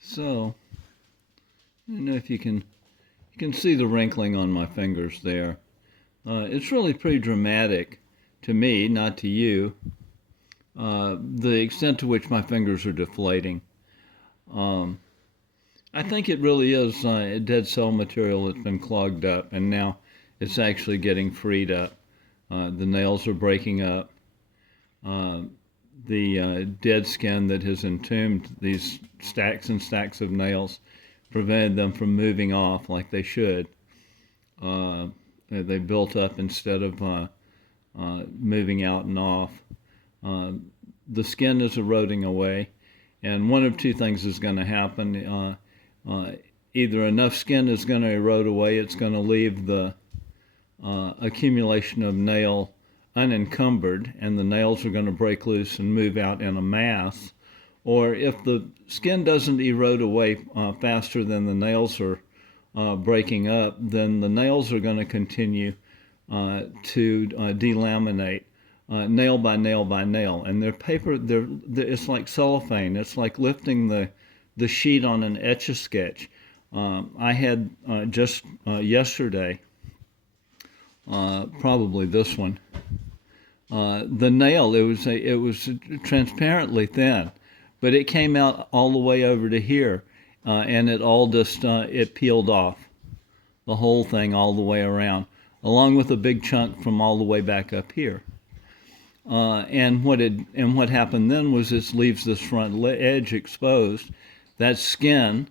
So, I don't know if you can see the wrinkling on my fingers there. It's really pretty dramatic to me, not to you, the extent to which my fingers are deflating. I think it really is a dead cell material that's been clogged up, and now it's actually getting freed up. The nails are breaking up. The dead skin that has entombed these stacks and stacks of nails prevented them from moving off like they should. They built up instead of moving out and off. The skin is eroding away, and one of two things is going to happen. Either enough skin is going to erode away, it's going to leave the accumulation of nail unencumbered, and the nails are going to break loose and move out in a mass. Or if the skin doesn't erode away faster than the nails are breaking up, then the nails are going to continue to delaminate nail by nail by nail. And they're paper, it's like cellophane. It's like lifting the sheet on an Etch-a-Sketch. I had just yesterday, probably this one, the nail, it was transparently thin, but it came out all the way over to here, and it all just it peeled off, the whole thing all the way around, along with a big chunk from all the way back up here. And what happened then was this leaves this front edge exposed. That skin,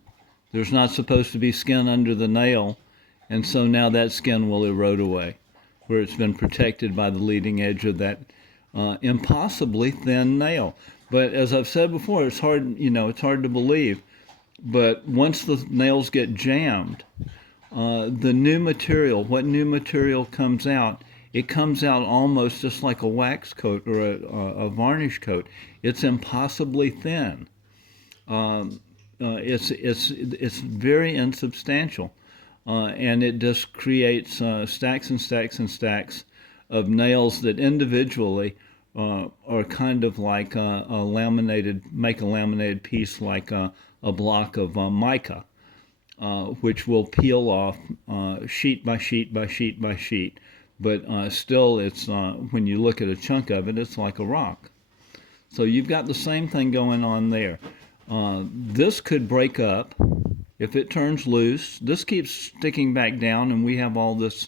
there's not supposed to be skin under the nail, and so now that skin will erode away, where it's been protected by the leading edge of that impossibly thin nail. But as I've said before, it's hard, it's hard to believe. But once the nails get jammed, the new material, what new material comes out, it comes out almost just like a wax coat or a varnish coat. It's impossibly thin. It's very insubstantial. And it just creates stacks and stacks and stacks of nails that individually are kind of like a laminated piece, like a block of mica, which will peel off sheet by sheet by sheet by sheet. But still, it's when you look at a chunk of it, it's like a rock. So you've got the same thing going on there. This could break up. If it turns loose, this keeps sticking back down, and we have all this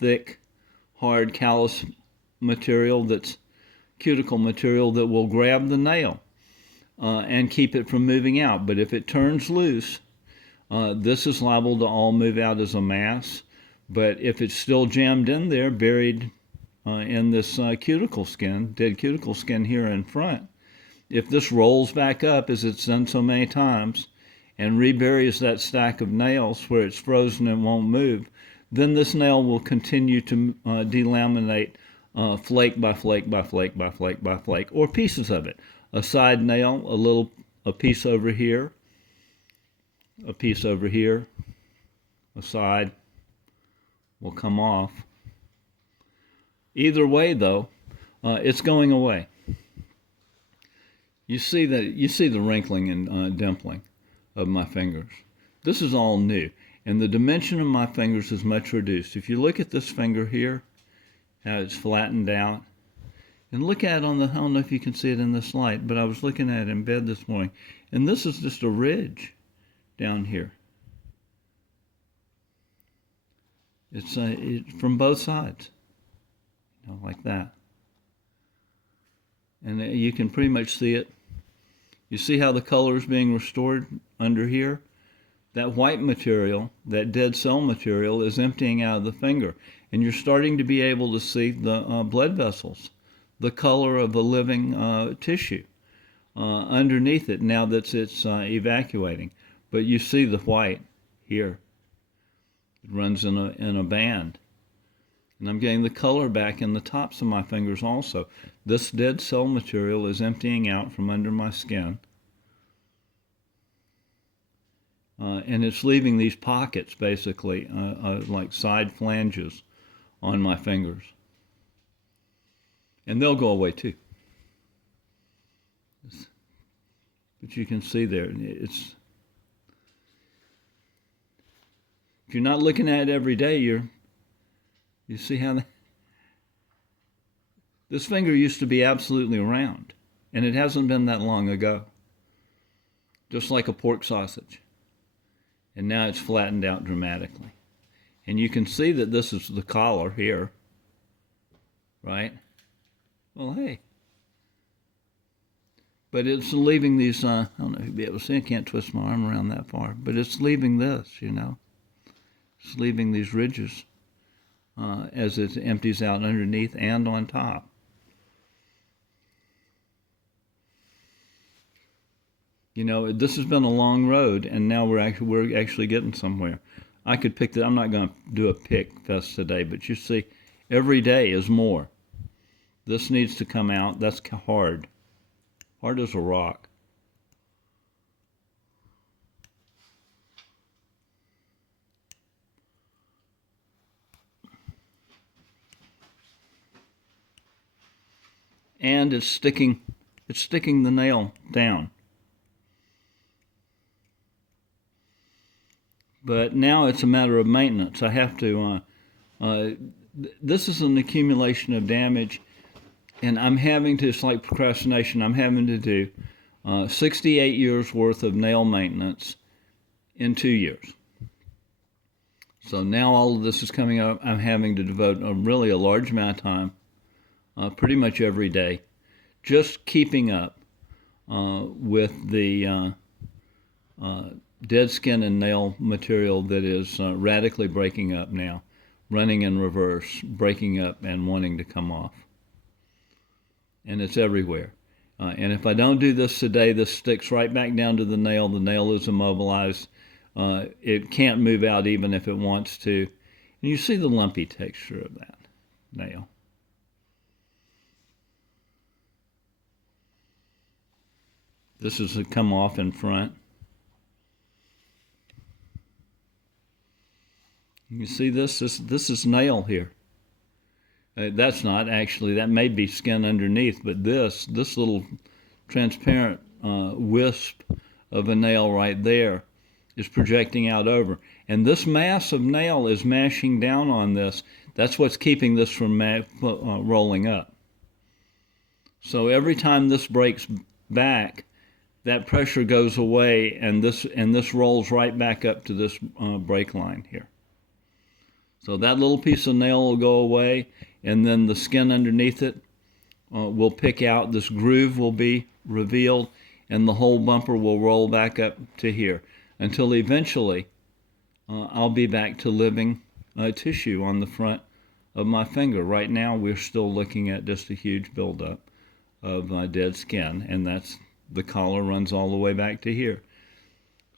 thick, hard, callous material that's cuticle material that will grab the nail and keep it from moving out. But if it turns loose, this is liable to all move out as a mass. But if it's still jammed in there, buried in this cuticle skin, dead cuticle skin here in front, if this rolls back up, as it's done so many times, and reburies that stack of nails where it's frozen and won't move, then this nail will continue to delaminate flake by flake by flake by flake by flake, or pieces of it. A side nail, a piece over here, a piece over here, a side will come off. Either way, though, it's going away. You see the wrinkling and dimpling of my fingers. This is all new, and the dimension of my fingers is much reduced. If you look at this finger here, how it's flattened out, and look at it on the, I don't know if you can see it in this light, but I was looking at it in bed this morning, and this is just a ridge down here. It's from both sides, like that. And you can pretty much see it. You see how the color is being restored under here? That white material, that dead cell material, is emptying out of the finger. And you're starting to be able to see the blood vessels, the color of a living tissue underneath it now that it's evacuating. But you see the white here. It runs in a band. And I'm getting the color back in the tops of my fingers also. This dead cell material is emptying out from under my skin. And it's leaving these pockets, basically, like side flanges on my fingers. And they'll go away too. But you can see there, if you're not looking at it every day, you see how this finger used to be absolutely round, and it hasn't been that long ago. Just like a pork sausage. And now it's flattened out dramatically. And you can see that this is the collar here, right? Well, hey. But it's leaving these, I don't know if you'll be able to see, I can't twist my arm around that far, but it's leaving this, you know. It's leaving these ridges as it empties out underneath and on top. You know, this has been a long road, and now we're actually getting somewhere. I could pick that. I'm not going to do a pick fest today, but you see, every day is more. This needs to come out. That's hard. Hard as a rock. And it's sticking the nail down. But now it's a matter of maintenance. I have to, this is an accumulation of damage, and I'm having to, it's like procrastination, I'm having to do 68 years worth of nail maintenance in 2 years. So now all of this is coming up. I'm having to devote really a large amount of time, pretty much every day, just keeping up with the dead skin and nail material that is radically breaking up now, running in reverse, breaking up and wanting to come off. And it's everywhere. And if I don't do this today, this sticks right back down to the nail. The nail is immobilized. It can't move out even if it wants to. And you see the lumpy texture of that nail. This is a come off in front. You see this? This is nail here. That's not actually, that may be skin underneath, but this little transparent wisp of a nail right there is projecting out over. And this mass of nail is mashing down on this. That's what's keeping this from rolling up. So every time this breaks back, that pressure goes away, and this rolls right back up to this break line here. So that little piece of nail will go away, and then the skin underneath it will pick out. This groove will be revealed, and the whole bumper will roll back up to here until eventually I'll be back to living tissue on the front of my finger. Right now we're still looking at just a huge buildup of dead skin, and that's the collar runs all the way back to here.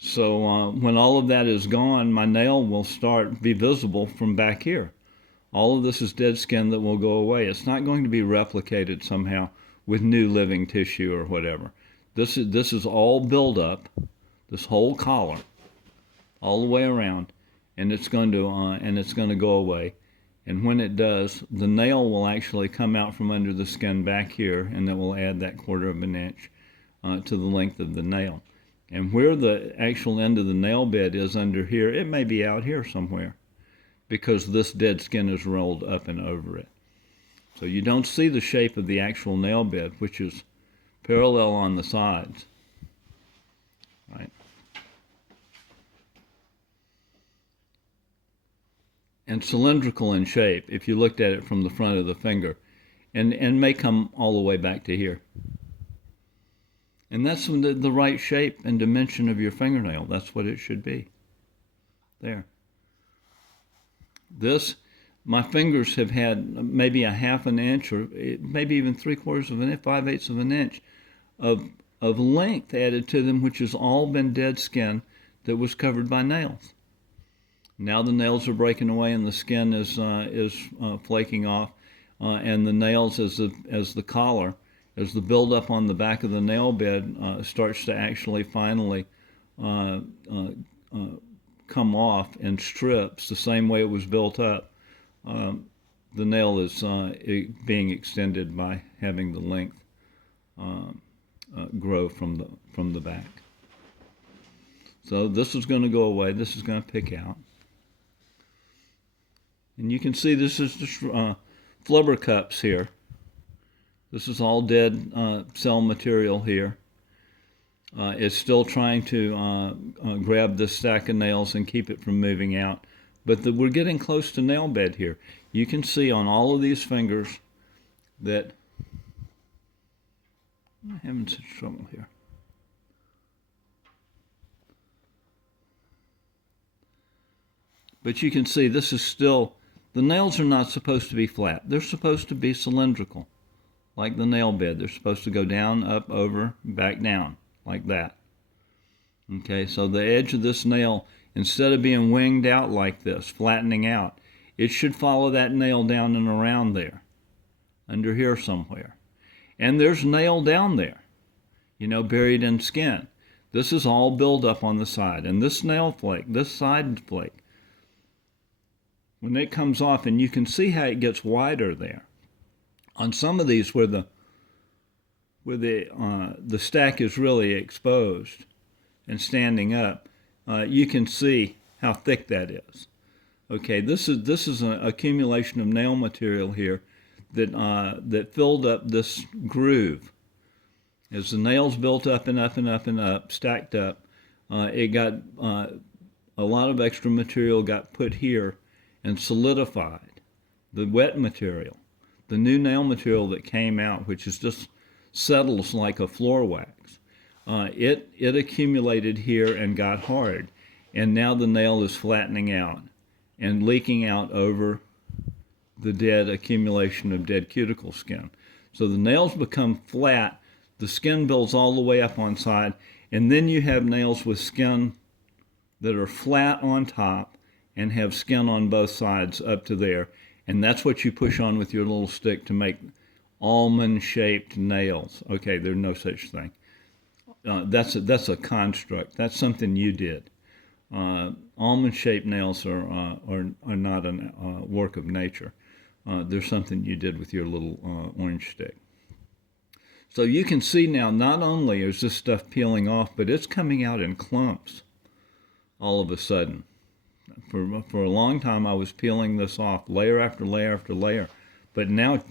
So when all of that is gone, my nail will be visible from back here. All of this is dead skin that will go away. It's not going to be replicated somehow with new living tissue or whatever. This is all buildup, this whole collar, all the way around, and it's going to go away. And when it does, the nail will actually come out from under the skin back here, and that will add that 1/4 of an inch to the length of the nail. And where the actual end of the nail bed is under here, it may be out here somewhere, because this dead skin is rolled up and over it. So you don't see the shape of the actual nail bed, which is parallel on the sides, right? And cylindrical in shape if you looked at it from the front of the finger, and may come all the way back to here. And that's the right shape and dimension of your fingernail. That's what it should be. There. My fingers have had maybe a 1/2 inch, or maybe even 3/4 of an inch, 5/8 of an inch of length added to them, which has all been dead skin that was covered by nails. Now the nails are breaking away, and the skin is flaking off, and the nails, as the collar, as the buildup on the back of the nail bed starts to actually finally come off in strips the same way it was built up, the nail is being extended by having the length grow from the back. So this is going to go away. This is going to pick out. And you can see this is just flubber cups here. This is all dead cell material here. It's still trying to grab this stack of nails and keep it from moving out. But we're getting close to nail bed here. You can see on all of these fingers that I'm having such trouble here. But you can see this is still, the nails are not supposed to be flat. They're supposed to be cylindrical, like the nail bed. They're supposed to go down, up, over, back down, like that. Okay, so the edge of this nail, instead of being winged out like this, flattening out, it should follow that nail down and around there, under here somewhere. And there's nail down there, you know, buried in skin. This is all buildup on the side. And this nail flake, this side flake, when it comes off, and you can see how it gets wider there. On some of these where the stack is really exposed and standing up, you can see how thick that is. Okay, this is an accumulation of nail material here that filled up this groove. As the nails built up and up and up and up, stacked up, it got a lot of extra material got put here and solidified. The wet material, the new nail material that came out, which is just settles like a floor wax, it accumulated here and got hard, and now the nail is flattening out and leaking out over the dead accumulation of dead cuticle skin. So the nails become flat, the skin builds all the way up on side, and then you have nails with skin that are flat on top and have skin on both sides up to there. And that's what you push on with your little stick to make almond-shaped nails. Okay, there's no such thing. That's a construct. That's something you did. Almond-shaped nails are not a work of nature. They're something you did with your little orange stick. So you can see now, not only is this stuff peeling off, but it's coming out in clumps all of a sudden. For a long time, I was peeling this off layer after layer after layer, but now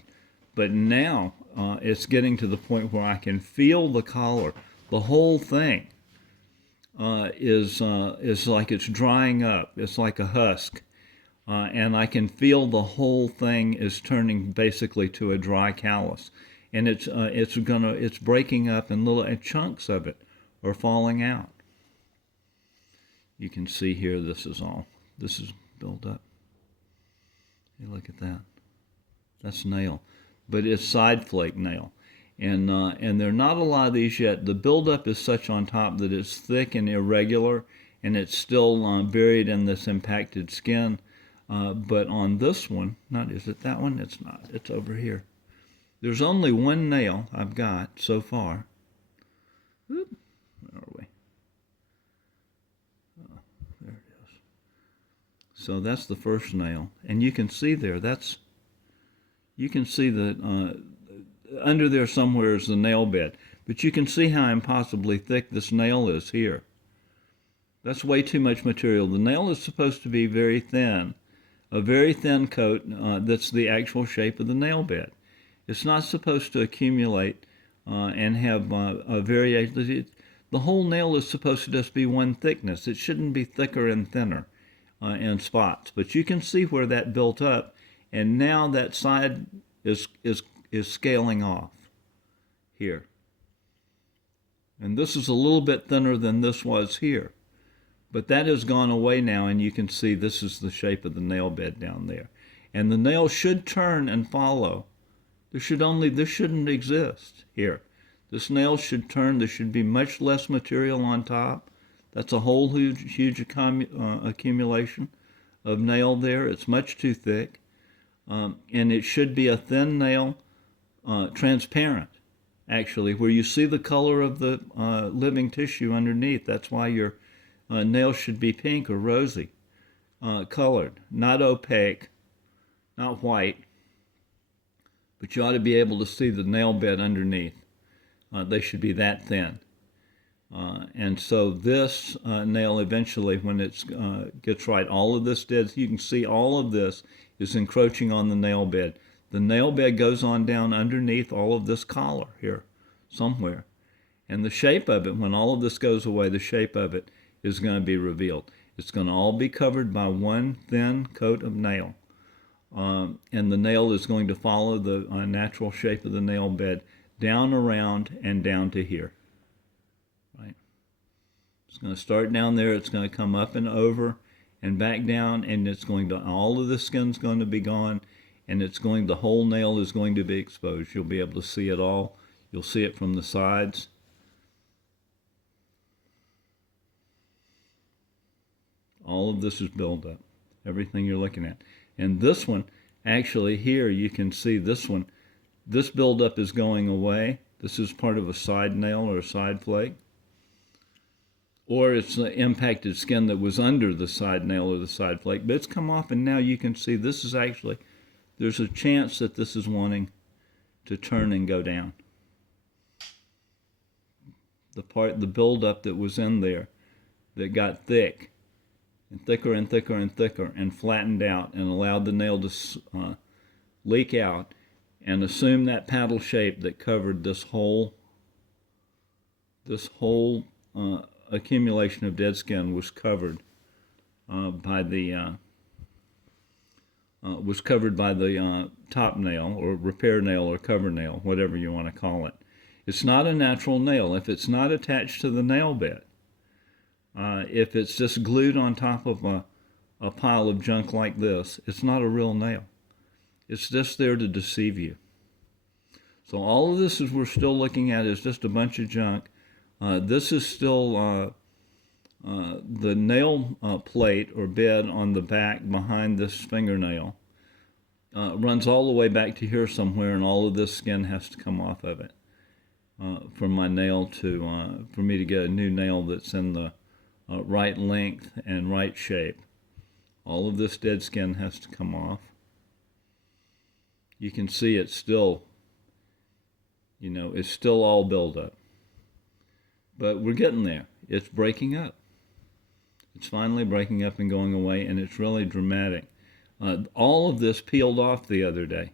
it's getting to the point where I can feel the collar. The whole thing is like it's drying up. It's like a husk, and I can feel the whole thing is turning basically to a dry callus, and it's breaking up, and little chunks of it are falling out. You can see here, this is built up. Hey, look at that. That's nail, but it's side flake nail, and there are not a lot of these yet. The buildup is such on top that it's thick and irregular, and it's still buried in this impacted skin. But on this one, is it that one? It's not. It's over here. There's only one nail I've got so far. Where are we? There it is. So that's the first nail, and you can see there. You can see that under there somewhere is the nail bed, but you can see how impossibly thick this nail is here. That's way too much material. The nail is supposed to be very thin, a very thin coat that's the actual shape of the nail bed. It's not supposed to accumulate and have a variation. The whole nail is supposed to just be one thickness. It shouldn't be thicker and thinner in spots. But you can see where that built up, and now that side is scaling off here. And this is a little bit thinner than this was here. But that has gone away now, and you can see this is the shape of the nail bed down there. And the nail should turn and follow. This shouldn't exist here. This nail should turn. There should be much less material on top. That's a whole huge accumulation of nail there. It's much too thick. And it should be a thin nail, transparent, actually, where you see the color of the living tissue underneath. That's why nails should be pink or rosy colored, not opaque, not white, but you ought to be able to see the nail bed underneath. They should be that thin. And so this nail eventually, when it gets right, all of this dead, you can see all of this is encroaching on the nail bed. The nail bed goes on down underneath all of this collar here somewhere. And the shape of it, when all of this goes away, the shape of it is going to be revealed. It's going to all be covered by one thin coat of nail. And the nail is going to follow the natural shape of the nail bed down, around, and down to here. Right? It's going to start down there. It's going to come up and over and back down, and it's going to, all of the skin's going to be gone, and it's going, the whole nail is going to be exposed. You'll be able to see it all. You'll see it from the sides. All of this is buildup, everything you're looking at. And this one, actually here, you can see this one, this buildup is going away. This is part of a side nail or a side flake. Or it's the impacted skin that was under the side nail or the side flake. But it's come off, and now you can see this is actually, there's a chance that this is wanting to turn and go down. The buildup that was in there that got thick, and thicker and thicker and thicker, and flattened out and allowed the nail to leak out and assume that paddle shape that covered this whole accumulation of dead skin was covered by the top nail or repair nail or cover nail, whatever you want to call it. It's not a natural nail if it's not attached to the nail bed. If it's just glued on top of a pile of junk like this, it's not a real nail. It's just there to deceive you. So all of this we're still looking at is just a bunch of junk. This is still the nail plate or bed on the back behind this fingernail. Runs all the way back to here somewhere, and all of this skin has to come off of it for my nail to, for me to get a new nail that's in the right length and right shape. All of this dead skin has to come off. You can see it's still, it's still all buildup. But we're getting there. It's breaking up. It's finally breaking up and going away, and it's really dramatic. All of this peeled off the other day,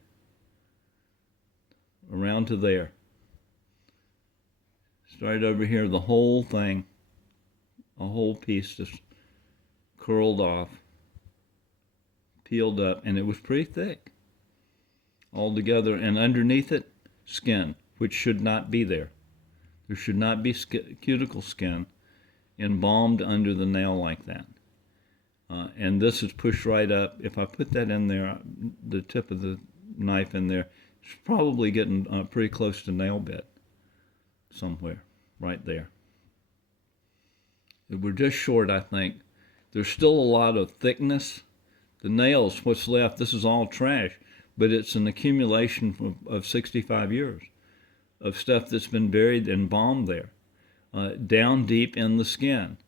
around to there. Started over here, the whole thing, a whole piece just curled off, peeled up, and it was pretty thick all together. And underneath it, skin, which should not be there. There should not be cuticle skin embalmed under the nail like that. And this is pushed right up. If I put that in there, the tip of the knife in there, it's probably getting pretty close to nail bed somewhere, right there. We're just short, I think. There's still a lot of thickness. The nails, what's left, this is all trash, but it's an accumulation of 65 years of stuff that's been buried and embalmed there, down deep in the skin.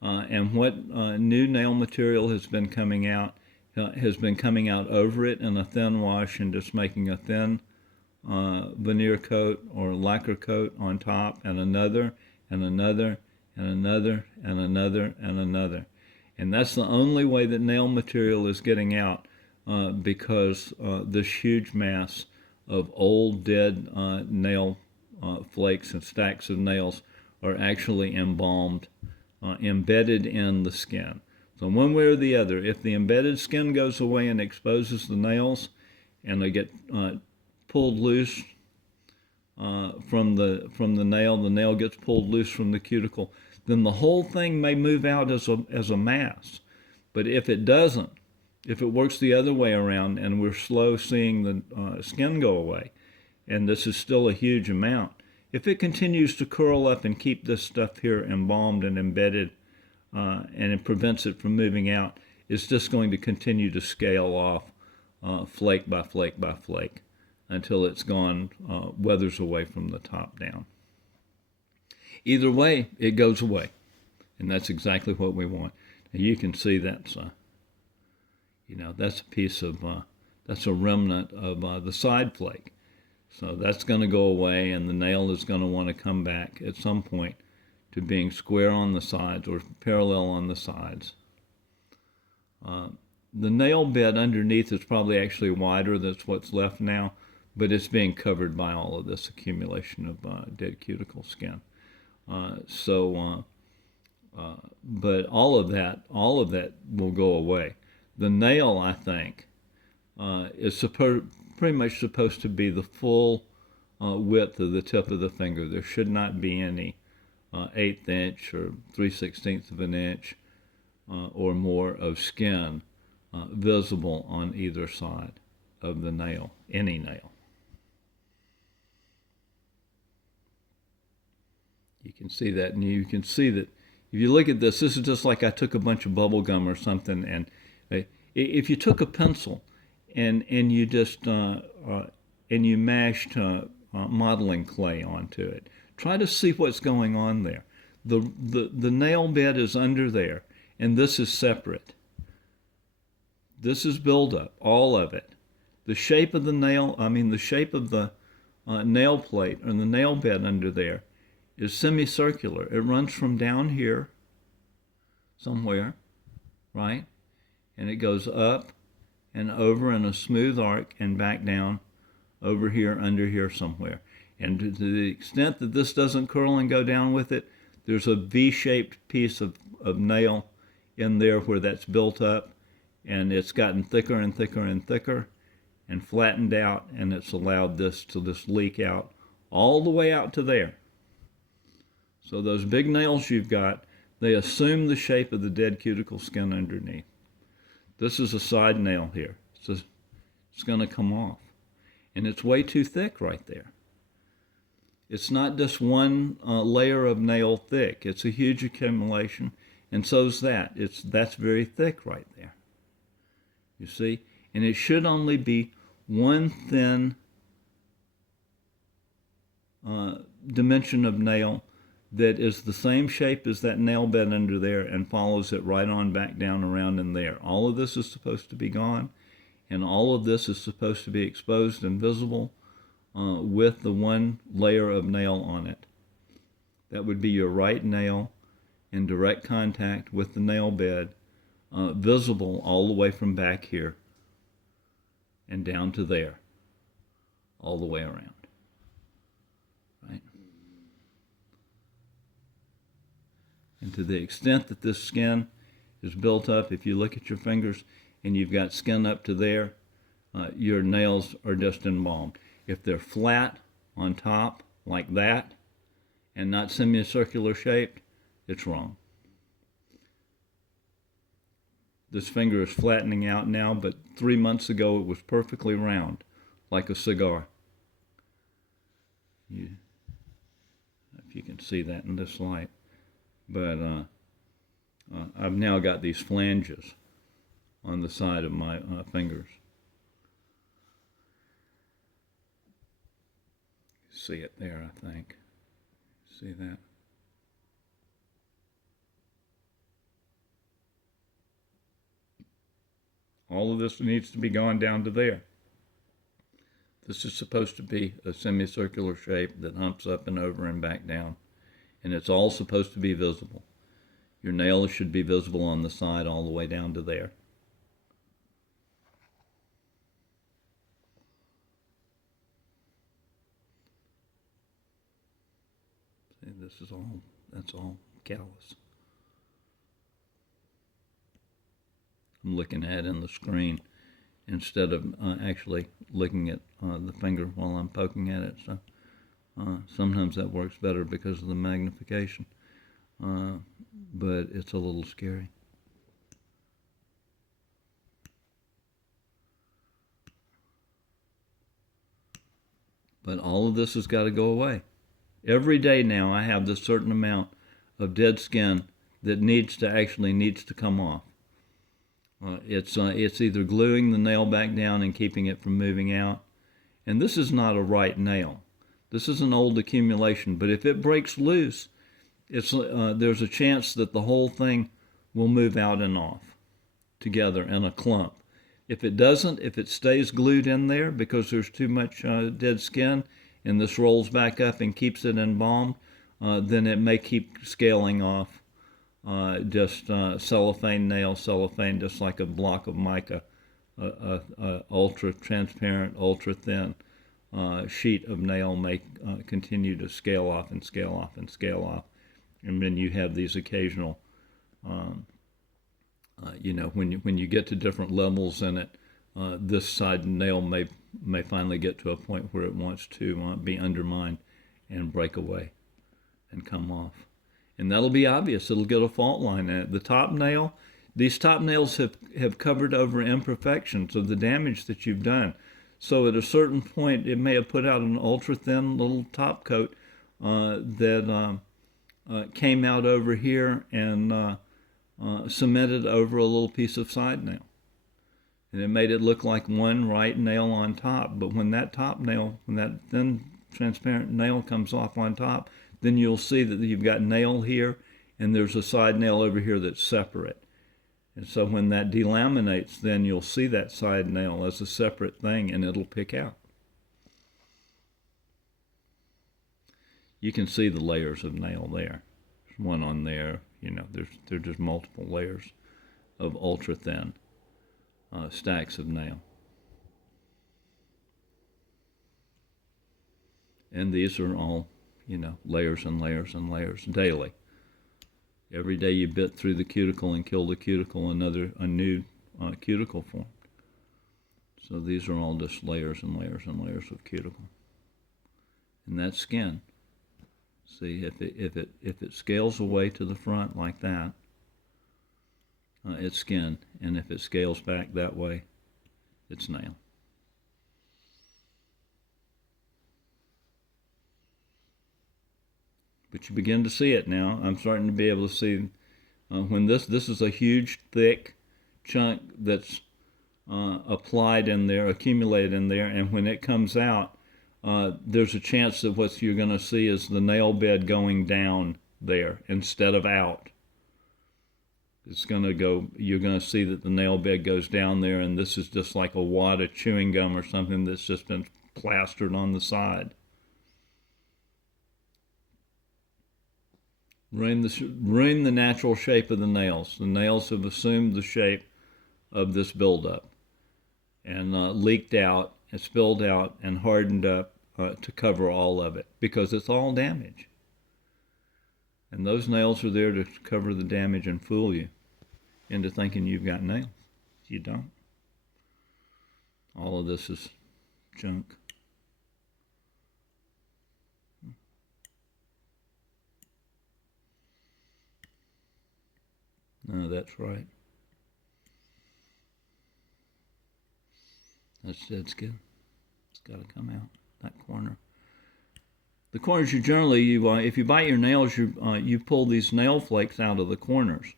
And what new nail material has been coming out over it in a thin wash and just making a thin veneer coat or lacquer coat on top, and another, and another, and another, and another, and another. And that's the only way that nail material is getting out, because this huge mass of old dead nail flakes and stacks of nails are actually embalmed, embedded in the skin. So one way or the other, if the embedded skin goes away and exposes the nails, and they get pulled loose from the nail gets pulled loose from the cuticle, then the whole thing may move out as a mass. But if it doesn't, if it works the other way around and we're slow seeing the skin go away, and this is still a huge amount, if it continues to curl up and keep this stuff here embalmed and embedded, and it prevents it from moving out, it's just going to continue to scale off flake by flake by flake until it's gone, weathers away from the top down. Either way, it goes away. And that's exactly what we want. And you can see that's, that's a piece of, that's a remnant of the side flake. So that's going to go away, and the nail is going to want to come back at some point to being square on the sides or parallel on the sides. The nail bed underneath is probably actually wider. That's what's left now, but it's being covered by all of this accumulation of dead cuticle skin. But all of that will go away. The nail, I think, is pretty much supposed to be the full width of the tip of the finger. There should not be any 1/8 inch or 3/16 of an inch or more of skin visible on either side of the nail, any nail. You can see that, and you can see that if you look at this, this is just like I took a bunch of bubble gum or something, and if you took a pencil and you just and you mashed modeling clay onto it, try to see what's going on there. The nail bed is under there, and this is separate. This is buildup, all of it. The shape of the nail, the shape of the nail plate or the nail bed under there is semicircular. It runs from down here somewhere, right? And it goes up and over in a smooth arc and back down over here, under here somewhere. And to the extent that this doesn't curl and go down with it, there's a V-shaped piece of nail in there where that's built up, and it's gotten thicker and thicker and thicker and flattened out, and it's allowed this to just leak out all the way out to there. So those big nails you've got, they assume the shape of the dead cuticle skin underneath. This is a side nail here. It's going to come off. And it's way too thick right there. It's not just one layer of nail thick. It's a huge accumulation, and so's that. That's very thick right there. You see? And it should only be one thin dimension of nail that is the same shape as that nail bed under there and follows it right on back down around in there. All of this is supposed to be gone, and all of this is supposed to be exposed and visible with the one layer of nail on it. That would be your right nail in direct contact with the nail bed, visible all the way from back here and down to there, all the way around. Right? And to the extent that this skin is built up, if you look at your fingers and you've got skin up to there, your nails are just embalmed. If they're flat on top like that and not semicircular shaped, it's wrong. This finger is flattening out now, but 3 months ago it was perfectly round, like a cigar. If you can see that in this light. But I've now got these flanges on the side of my fingers. See it there, I think. See that? All of this needs to be gone down to there. This is supposed to be a semicircular shape that humps up and over and back down. And it's all supposed to be visible. Your nail should be visible on the side all the way down to there. See, that's all callus. I'm looking at it in the screen instead of actually looking at the finger while I'm poking at it. So sometimes that works better because of the magnification, but it's a little scary. But all of this has got to go away. Every day now I have this certain amount of dead skin that needs to come off. It's either gluing the nail back down and keeping it from moving out. And this is not a right nail. This is an old accumulation, but if it breaks loose, there's a chance that the whole thing will move out and off together in a clump. If it doesn't, if it stays glued in there because there's too much dead skin and this rolls back up and keeps it embalmed, then it may keep scaling off. Just cellophane nail, cellophane, just like a block of mica, ultra transparent, ultra thin sheet of nail may continue to scale off and scale off and scale off. And then you have these occasional, when you get to different levels in it, this side nail may finally get to a point where it wants to be undermined and break away and come off. And that'll be obvious. It'll get a fault line in it. The top nail, these top nails have covered over imperfections of the damage that you've done. So at a certain point, it may have put out an ultra thin little top coat that came out over here and cemented over a little piece of side nail. And it made it look like one right nail on top. But when that top nail, when that thin transparent nail comes off on top, then you'll see that you've got nail here and there's a side nail over here that's separate. And so when that delaminates, then you'll see that side nail as a separate thing and it'll pick out. You can see the layers of nail there. There's one on there, there's just multiple layers of ultra thin stacks of nail. And these are all layers and layers and layers daily. Every day you bit through the cuticle and kill the cuticle, a new cuticle formed. So these are all just layers and layers and layers of cuticle. And that's skin. See, if it scales away to the front like that, it's skin. And if it scales back that way, it's nail. But you begin to see it now. I'm starting to be able to see when this is a huge, thick chunk that's applied in there, accumulated in there, and when it comes out, there's a chance that what you're going to see is the nail bed going down there instead of out. It's going to go, you're going to see that the nail bed goes down there, and this is just like a wad of chewing gum or something that's just been plastered on the side. Ruin the natural shape of the nails. The nails have assumed the shape of this buildup and leaked out and spilled out and hardened up to cover all of it because it's all damage. And those nails are there to cover the damage and fool you into thinking you've got nails. You don't. All of this is junk. No, that's right. That's dead skin. It's got to come out, that corner. The corners, you generally, if you bite your nails, you pull these nail flakes out of the corners.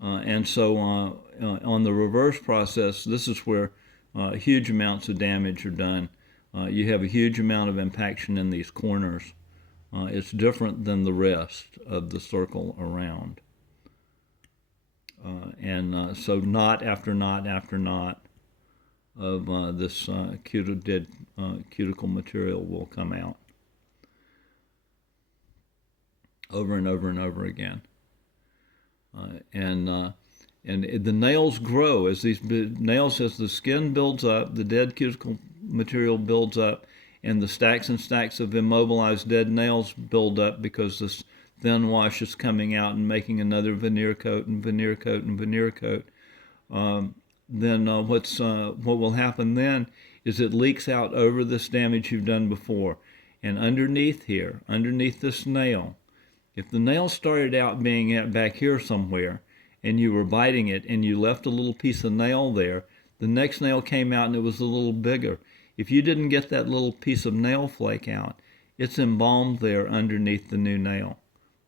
And so on the reverse process, this is where huge amounts of damage are done. You have a huge amount of impaction in these corners. It's different than the rest of the circle around. So knot after knot after knot of this dead cuticle material will come out over and over and over again. And the nails grow as these nails, as the skin builds up, the dead cuticle material builds up, and the stacks and stacks of immobilized dead nails build up because this thin wash is coming out and making another veneer coat and veneer coat and veneer coat. Then what will happen then is it leaks out over this damage you've done before. And underneath here, underneath this nail, if the nail started out being back here somewhere and you were biting it and you left a little piece of nail there, the next nail came out and it was a little bigger. If you didn't get that little piece of nail flake out, it's embalmed there underneath the new nail,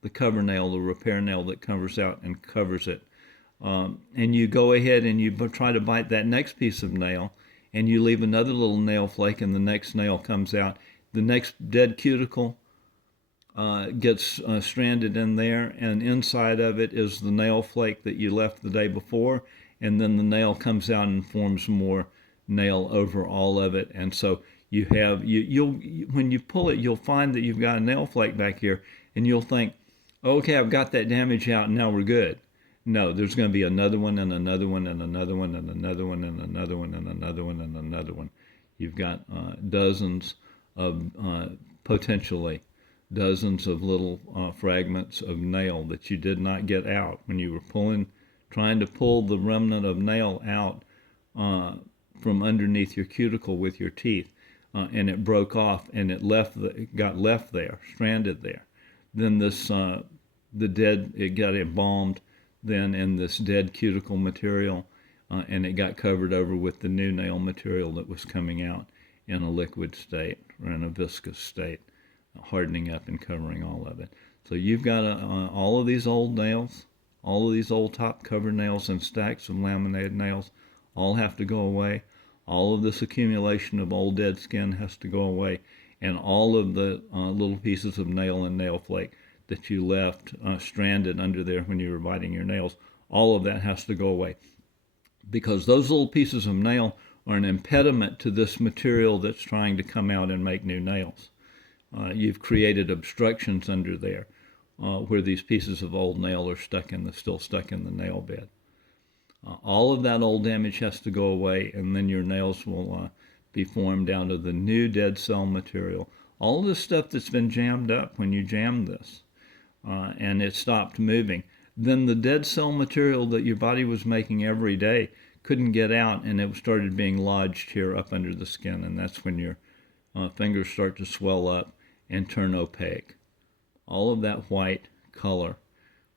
the cover nail, the repair nail that covers out and covers it. And you go ahead and you try to bite that next piece of nail and you leave another little nail flake and the next nail comes out. The next dead cuticle gets stranded in there, and inside of it is the nail flake that you left the day before, and then the nail comes out and forms more nail over all of it. And so you have you'll when you pull it, you'll find that you've got a nail flake back here, and you'll think, okay, I've got that damage out, and now we're good. No, there's going to be another one and another one and another one and another one and another one and another one and another one. You've got dozens of potentially dozens of little fragments of nail that you did not get out when you were trying to pull the remnant of nail out from underneath your cuticle with your teeth, and it broke off and it got left there, stranded there. Then it got embalmed then in this dead cuticle material, and it got covered over with the new nail material that was coming out in a liquid state or in a viscous state, hardening up and covering all of it. So you've got all of these old nails, all of these old top cover nails and stacks of laminated nails all have to go away. All of this accumulation of old dead skin has to go away, and all of the little pieces of nail and nail flake that you left stranded under there when you were biting your nails, all of that has to go away, because those little pieces of nail are an impediment to this material that's trying to come out and make new nails. You've created obstructions under there where these pieces of old nail are still stuck in the nail bed. All of that old damage has to go away, and then your nails will be formed out of the new dead cell material. All of this stuff that's been jammed up when you jammed this, and it stopped moving. Then the dead cell material that your body was making every day couldn't get out, and it started being lodged here up under the skin, and that's when your fingers start to swell up and turn opaque. All of that white color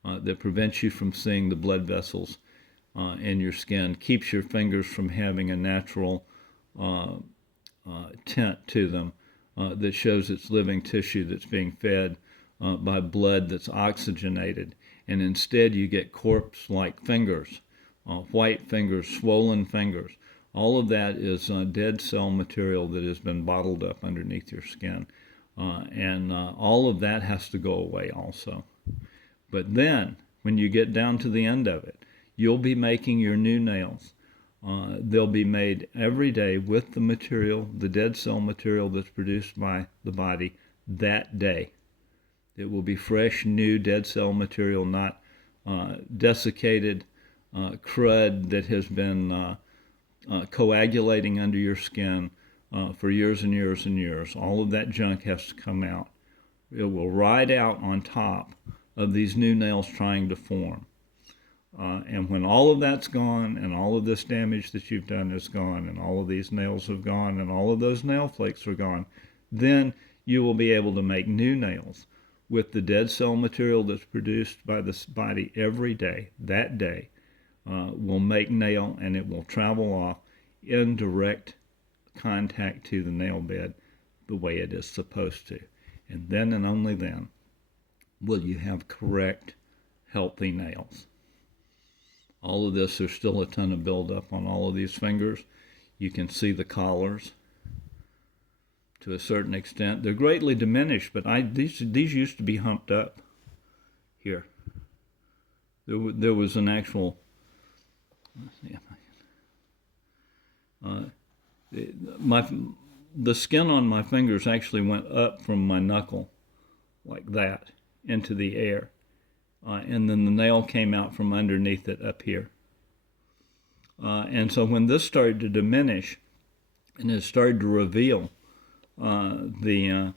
that prevents you from seeing the blood vessels in your skin, keeps your fingers from having a natural tint to them that shows it's living tissue that's being fed by blood that's oxygenated. And instead you get corpse-like fingers, white fingers, swollen fingers. All of that is dead cell material that has been bottled up underneath your skin. And all of that has to go away also. But then, when you get down to the end of it, you'll be making your new nails. They'll be made every day with the material, the dead cell material that's produced by the body that day. It will be fresh, new dead cell material, not desiccated crud that has been coagulating under your skin for years and years and years. All of that junk has to come out. It will ride out on top of these new nails trying to form. And when all of that's gone, and all of this damage that you've done is gone, and all of these nails have gone, and all of those nail flakes are gone, then you will be able to make new nails with the dead cell material that's produced by this body every day. That day will make nail, and it will travel off in direct contact to the nail bed the way it is supposed to. And then and only then will you have correct, healthy nails. All of this, there's still a ton of buildup on all of these fingers. You can see the collars to a certain extent. They're greatly diminished, but these used to be humped up here. There was an actual, let's see if I can, the skin on my fingers actually went up from my knuckle like that into the air. And then the nail came out from underneath it up here. And so when this started to diminish and it started to reveal the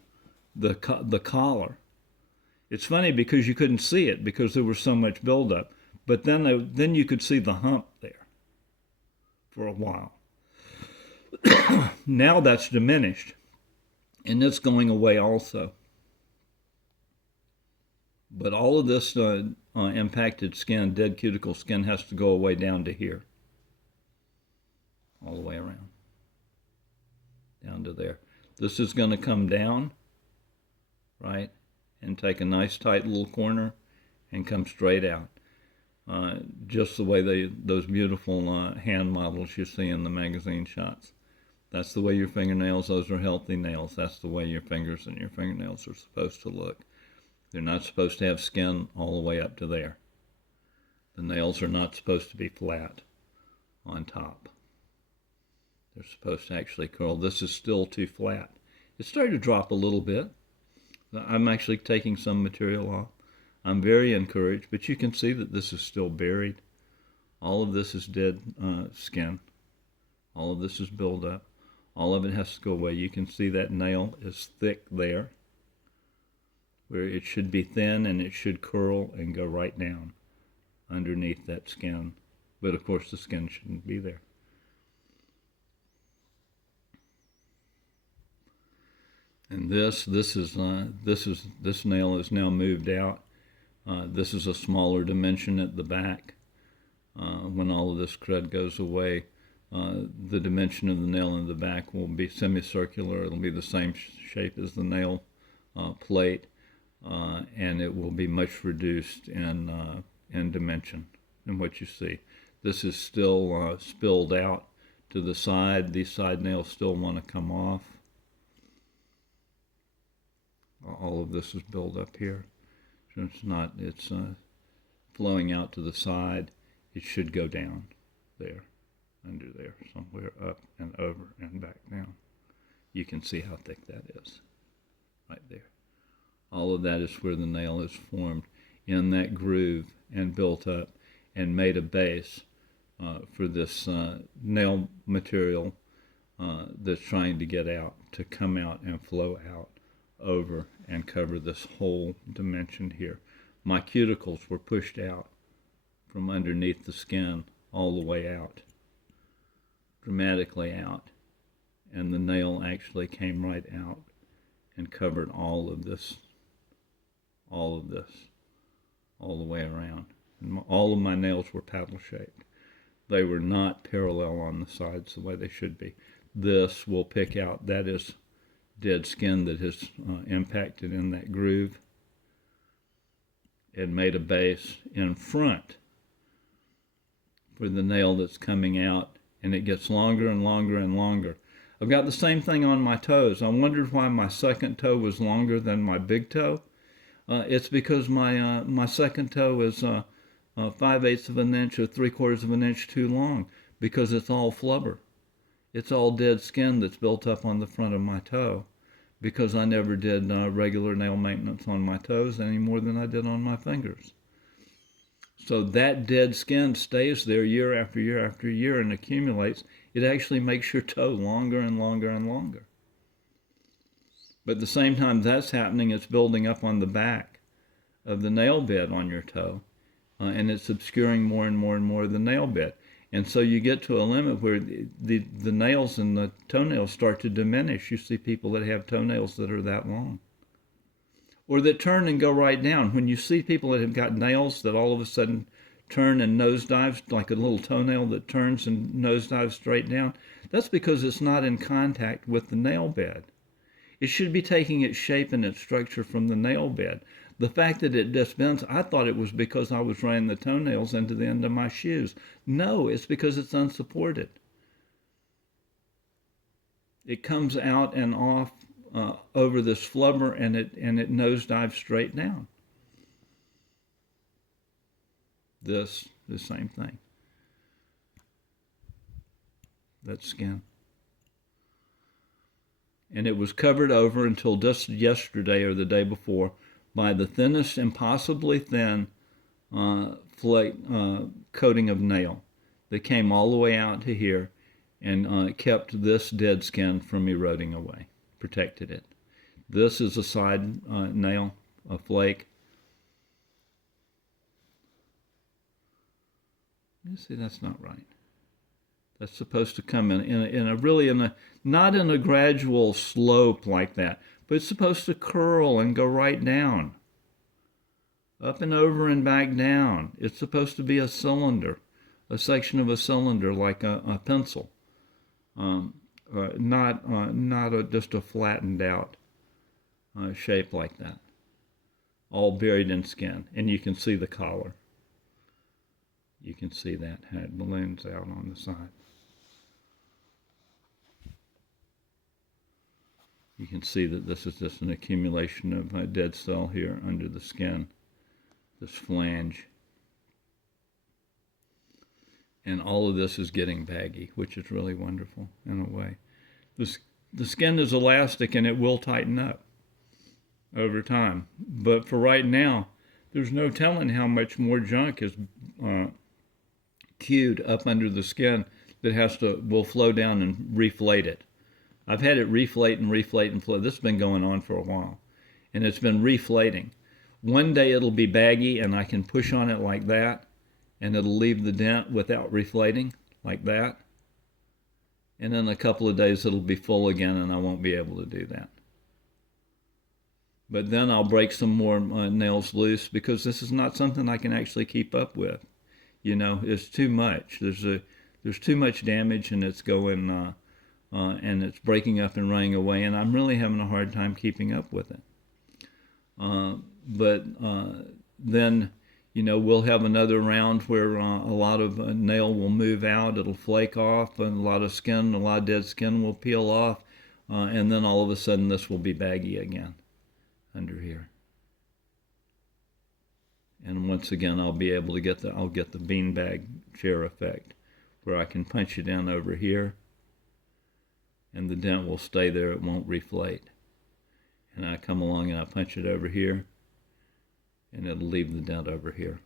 collar, it's funny because you couldn't see it because there was so much buildup. But then you could see the hump there for a while. Now that's diminished, and it's going away also. But all of this impacted skin, dead cuticle skin, has to go away down to here. All the way around. Down to there. This is going to come down, right? And take a nice tight little corner and come straight out. Just the way those beautiful hand models you see in the magazine shots. That's the way your fingernails, those are healthy nails. That's the way your fingers and your fingernails are supposed to look. They're not supposed to have skin all the way up to there. The nails are not supposed to be flat on top. They're supposed to actually curl. This is still too flat. It's starting to drop a little bit. I'm actually taking some material off. I'm very encouraged, but you can see that this is still buried. All of this is dead skin. All of this is buildup. All of it has to go away. You can see that nail is thick there, where it should be thin, and it should curl and go right down underneath that skin. But of course the skin shouldn't be there. And this nail is now moved out. This is a smaller dimension at the back. When all of this crud goes away, the dimension of the nail in the back will be semicircular. It'll be the same shape as the nail plate, and it will be much reduced in dimension in what you see. This is still spilled out to the side. These side nails still want to come off. All of this is built up here. So it's flowing out to the side. It should go down there, under there, somewhere up and over and back down. You can see how thick that is, right there. All of that is where the nail is formed in that groove and built up and made a base for this nail material that's trying to get out, to come out and flow out over and cover this whole dimension here. My cuticles were pushed out from underneath the skin all the way out, dramatically out, and the nail actually came right out and covered all of this, all the way around. And all of my nails were paddle shaped. They were not parallel on the sides the way they should be. This will pick out, that is dead skin that has impacted in that groove and made a base in front for the nail that's coming out, and it gets longer and longer and longer. I've got the same thing on my toes. I wondered why my second toe was longer than my big toe. It's because my second toe is 5/8 of an inch or 3/4 of an inch too long, because it's all flubber. It's all dead skin that's built up on the front of my toe, because I never did regular nail maintenance on my toes any more than I did on my fingers. So that dead skin stays there year after year after year and accumulates. It actually makes your toe longer and longer and longer. But at the same time that's happening, it's building up on the back of the nail bed on your toe, and it's obscuring more and more and more of the nail bed. And so you get to a limit where the nails and the toenails start to diminish. You see people that have toenails that are that long, or that turn and go right down. When you see people that have got nails that all of a sudden turn and nosedives, like a little toenail that turns and nosedives straight down, that's because it's not in contact with the nail bed. It should be taking its shape and its structure from the nail bed. The fact that it just bends, I thought it was because I was running the toenails into the end of my shoes. No, it's because it's unsupported. It comes out and off over this flubber, and it nosedives straight down. This, the same thing. That's skin. And it was covered over until just yesterday or the day before by the thinnest, impossibly thin flake coating of nail that came all the way out to here and kept this dead skin from eroding away, protected it. This is a side nail, a flake. You see, that's not right. That's supposed to come not in a gradual slope like that, but it's supposed to curl and go right down, up and over and back down. It's supposed to be a cylinder, a section of a cylinder like a pencil, not just a flattened out shape like that, all buried in skin. And you can see the collar. You can see that how it balloons out on the side. You can see that this is just an accumulation of dead cell here under the skin, this flange. And all of this is getting baggy, which is really wonderful in a way. The skin is elastic and it will tighten up over time. But for right now, there's no telling how much more junk is queued up under the skin that will flow down and reflate it. I've had it reflate and reflate and flow. This has been going on for a while, and it's been reflating. One day it'll be baggy and I can push on it like that, and it'll leave the dent without reflating like that. And in a couple of days it'll be full again and I won't be able to do that. But then I'll break some more nails loose, because this is not something I can actually keep up with. You know, it's too much. There's too much damage, and it's going and it's breaking up and running away, and I'm really having a hard time keeping up with it. But then, you know, we'll have another round where a lot of nail will move out, it'll flake off, and a lot of dead skin will peel off, and then all of a sudden this will be baggy again under here. And once again, I'll be able to get the beanbag chair effect, where I can punch it in over here, and the dent will stay there, it won't reflate. And I come along and I punch it over here, and it'll leave the dent over here.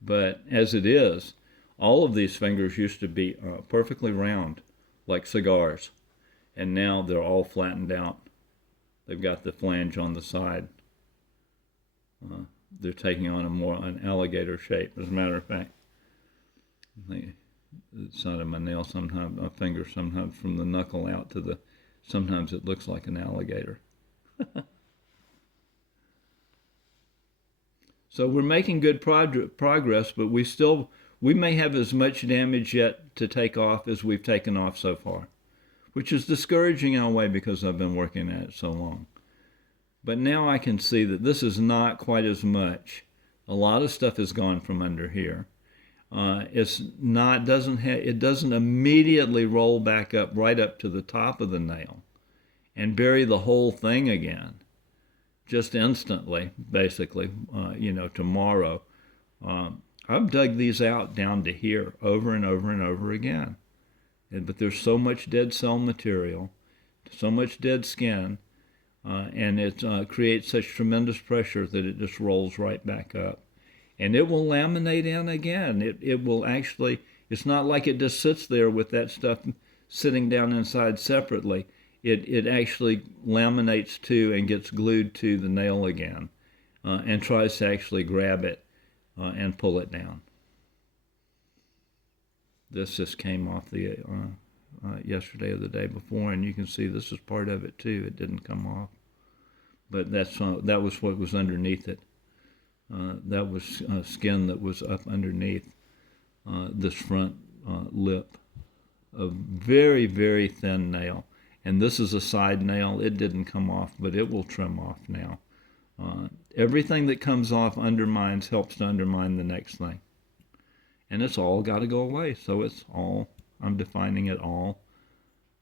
But as it is, all of these fingers used to be perfectly round, like cigars, and now they're all flattened out. They've got the flange on the side. They're taking on an alligator shape. As a matter of fact, the side of my nail sometimes, my finger sometimes from the knuckle out to the, sometimes it looks like an alligator. So we're making good progress, but we may have as much damage yet to take off as we've taken off so far, which is discouraging in a way because I've been working at it so long. But now I can see that this is not quite as much. A lot of stuff has gone from under here. It doesn't immediately roll back up right up to the top of the nail and bury the whole thing again, just instantly, basically, you know, tomorrow. I've dug these out down to here over and over and over again. But there's so much dead cell material, so much dead skin, and it creates such tremendous pressure that it just rolls right back up. And it will laminate in again. It will actually, it's not like it just sits there with that stuff sitting down inside separately. It actually laminates to and gets glued to the nail again, and tries to actually grab it and pull it down. This just came off the yesterday or the day before, and you can see this is part of it too. It didn't come off, but that was what was underneath it. That was skin that was up underneath this front lip. A very, very thin nail, and this is a side nail. It didn't come off, but it will trim off now. Everything that comes off helps to undermine the next thing. And it's all got to go away. So it's all, I'm defining it all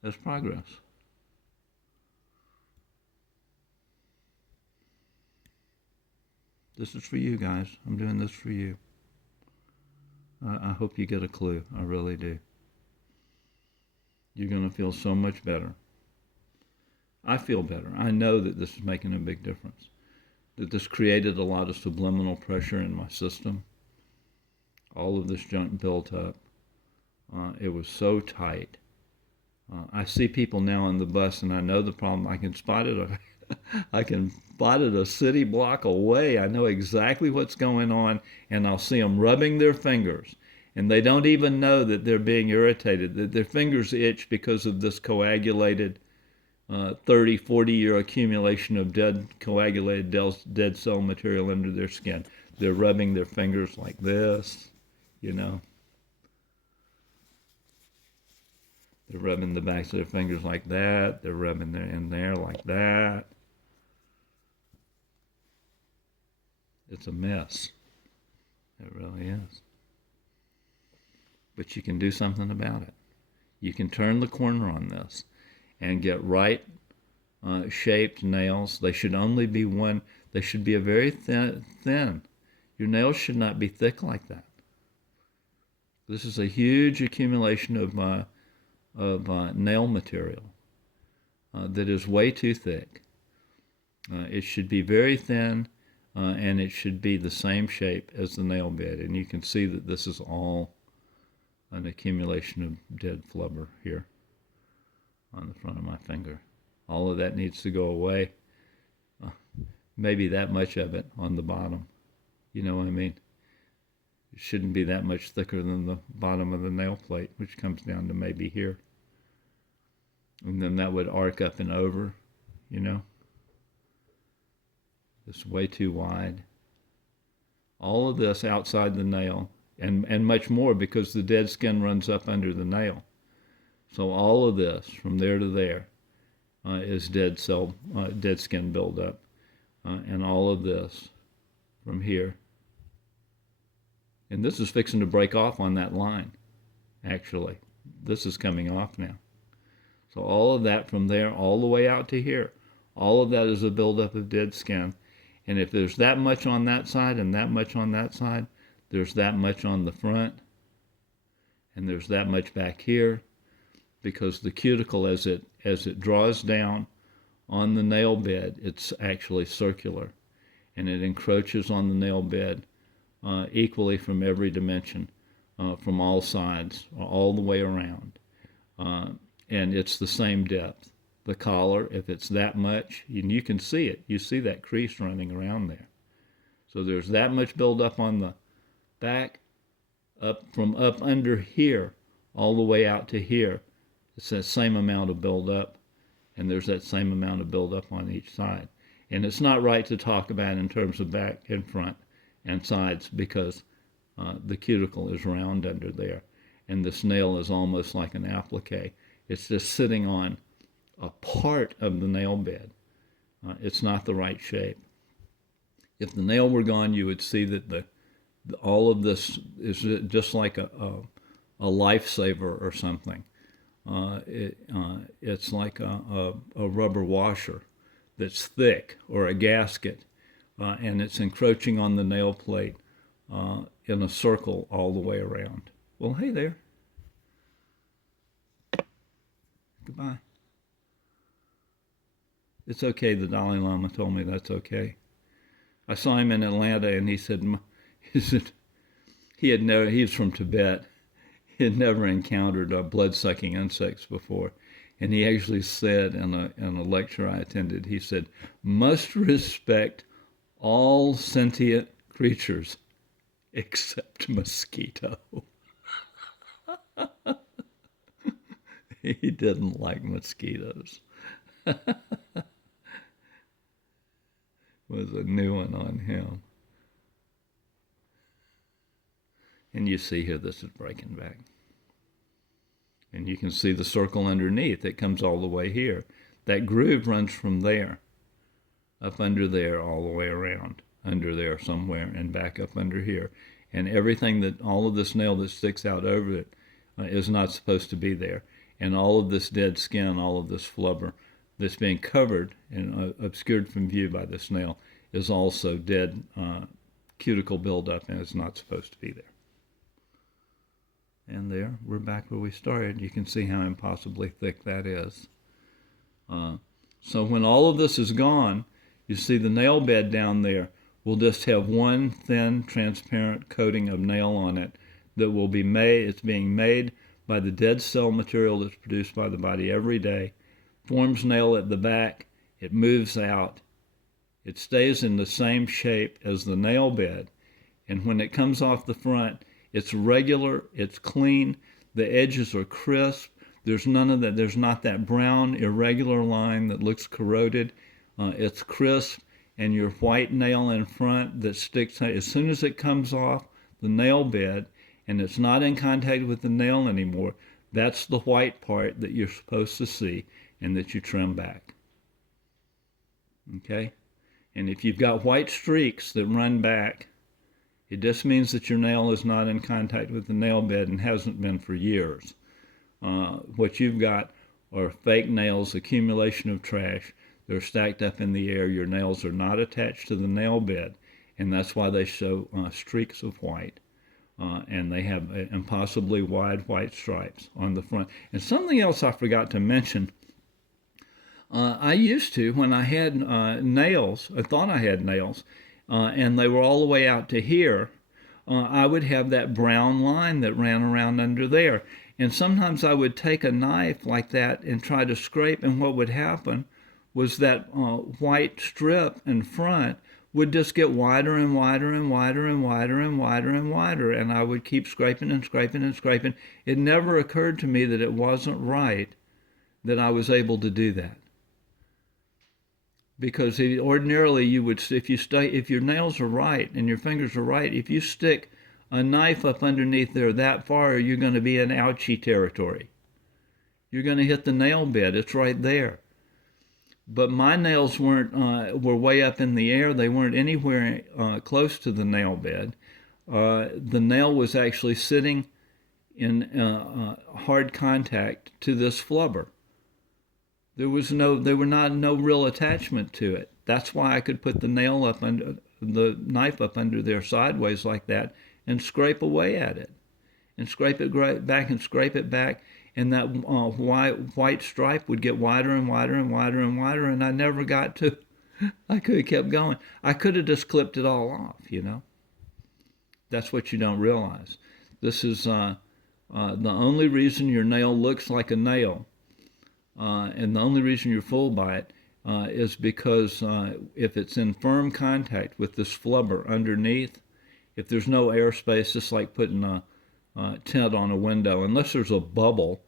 as progress. This is for you guys. I'm doing this for you. I hope you get a clue. I really do. You're going to feel so much better. I feel better. I know that this is making a big difference. That this created a lot of subliminal pressure in my system. All of this junk built up. It was so tight. I see people now on the bus, and I know the problem. I can spot it. I can spot it a city block away. I know exactly what's going on, and I'll see them rubbing their fingers, and they don't even know that they're being irritated. That their fingers itch because of this coagulated 30, 40-year accumulation of coagulated dead cell material under their skin. They're rubbing their fingers like this. You know, they're rubbing the backs of their fingers like that. They're rubbing their in there like that. It's a mess. It really is. But you can do something about it. You can turn the corner on this and get right shaped nails. They should only be one. They should be a very thin. Your nails should not be thick like that. This is a huge accumulation of nail material that is way too thick. It should be very thin, and it should be the same shape as the nail bed. And you can see that this is all an accumulation of dead flubber here on the front of my finger. All of that needs to go away. Maybe that much of it on the bottom. You know what I mean? It shouldn't be that much thicker than the bottom of the nail plate, which comes down to maybe here. And then that would arc up and over, you know? It's way too wide. All of this outside the nail, and much more because the dead skin runs up under the nail. So all of this, from there to there, is dead skin buildup. And all of this from here. And this is fixing to break off on that line, actually. This is coming off now. So all of that from there all the way out to here, all of that is a buildup of dead skin. And if there's that much on that side and that much on that side, there's that much on the front, and there's that much back here, because the cuticle, as it draws down on the nail bed, it's actually circular, and it encroaches on the nail bed equally from every dimension, from all sides, all the way around. And it's the same depth. The collar, if it's that much, and you can see it, you see that crease running around there. So there's that much buildup on the back, from up under here, all the way out to here. It's that same amount of buildup, and there's that same amount of buildup on each side. And it's not right to talk about in terms of back and front and sides, because the cuticle is round under there, and this nail is almost like an applique. It's just sitting on a part of the nail bed. It's not the right shape. If the nail were gone, you would see that all of this is just like a lifesaver or something. It's like a rubber washer that's thick, or a gasket, and it's encroaching on the nail plate in a circle all the way around. Well, hey there. Goodbye. It's okay. The Dalai Lama told me that's okay. I saw him in Atlanta, and he said he was from Tibet. He had never encountered blood-sucking insects before. And he actually said in a lecture I attended, he said, must respect all sentient creatures except mosquito. He didn't like mosquitoes. Was a new one on him. And you see here, this is breaking back. And you can see the circle underneath. It comes all the way here. That groove runs from there, up under there, all the way around, under there somewhere, and back up under here. And everything all of this nail that sticks out over it is not supposed to be there. And all of this dead skin, all of this flubber that's being covered and obscured from view by this nail is also dead cuticle buildup, and it's not supposed to be there. And there, we're back where we started. You can see how impossibly thick that is. So when all of this is gone, you see the nail bed down there will just have one thin, transparent coating of nail on it that will be made. It's being made by the dead cell material that's produced by the body every day, forms nail at the back, it moves out, it stays in the same shape as the nail bed, and when it comes off the front, it's regular, it's clean, the edges are crisp, there's none of that, there's not that brown irregular line that looks corroded, it's crisp, and your white nail in front that sticks, as soon as it comes off the nail bed, and it's not in contact with the nail anymore, that's the white part that you're supposed to see and that you trim back. Okay? And if you've got white streaks that run back, it just means that your nail is not in contact with the nail bed and hasn't been for years. What you've got are fake nails, accumulation of trash. They're stacked up in the air. Your nails are not attached to the nail bed, and that's why they show streaks of white. And they have impossibly wide white stripes on the front. And something else I forgot to mention, I used to, when I had nails, I thought I had nails, and they were all the way out to here, I would have that brown line that ran around under there. And sometimes I would take a knife like that and try to scrape, and what would happen was that white strip in front would just get wider and wider and wider and wider and wider and wider, and I would keep scraping and scraping and scraping. It never occurred to me that it wasn't right that I was able to do that. Because ordinarily you would, if your nails are right and your fingers are right, if you stick a knife up underneath there that far, you're going to be in ouchie territory. You're going to hit the nail bed. It's right there. But my nails were way up in the air. They weren't anywhere close to the nail bed. The nail was actually sitting in hard contact to this flubber. There were no real attachment to it. That's why I could put the knife up under there sideways like that and scrape away at it, and scrape it back and scrape it back. And that white stripe would get wider and wider and wider and wider, and I never got to. I could have kept going. I could have just clipped it all off, That's what you don't realize. This is the only reason your nail looks like a nail, and the only reason you're fooled by it is because if it's in firm contact with this flubber underneath, if there's no airspace, just like putting a tint on a window, unless there's a bubble